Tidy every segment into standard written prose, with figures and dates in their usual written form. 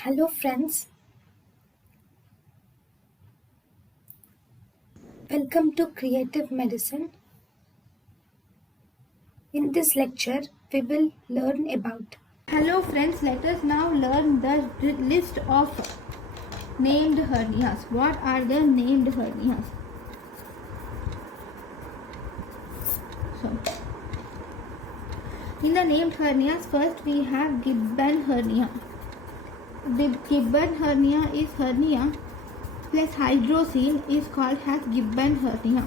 Hello friends, welcome to Creative Medicine. In this lecture, we will learn about. Hello friends, let us now learn the list of named hernias. What are the named hernias? So, in the named hernias, first we have Gibbon hernia. The Gibbon hernia is hernia plus hydrocele is called as Gibbon hernia.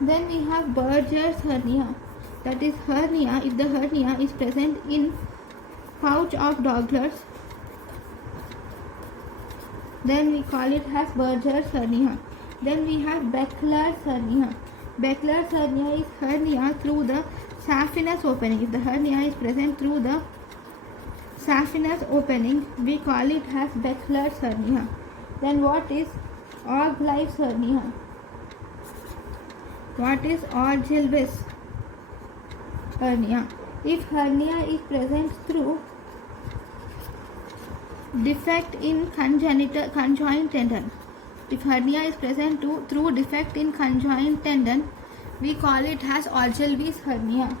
Then we have Berger's hernia. That is hernia if the hernia is present in pouch of Douglas. Then we call it as Berger's hernia. Then we have Beckler's hernia. Beckler's hernia is hernia through the saphenous opening. If the hernia is present through the saphenous opening, we call it as Beckler's hernia. Then what is Orgleif's hernia? What is Orgilvis hernia? If hernia is present through defect in conjoint tendon. If hernia is present through defect in conjoint tendon, we call it as Orgilvis hernia.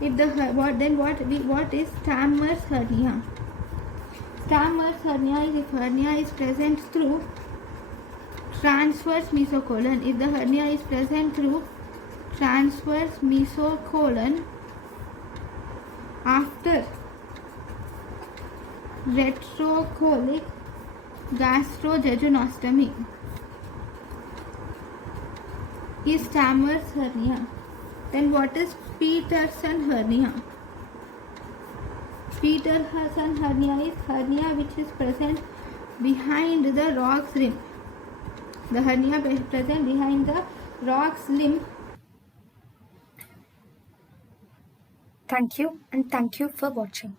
If the what is Stammer's hernia? Stammer's hernia is if hernia is present through transverse mesocolon. If the hernia is present through transverse mesocolon after retrocolic gastrojejunostomy is Stammer's hernia. Then what is Peterson hernia? Peterson hernia is hernia which is present behind the Rock's limb. The hernia is present behind the Rock's limb. Thank you and thank you for watching.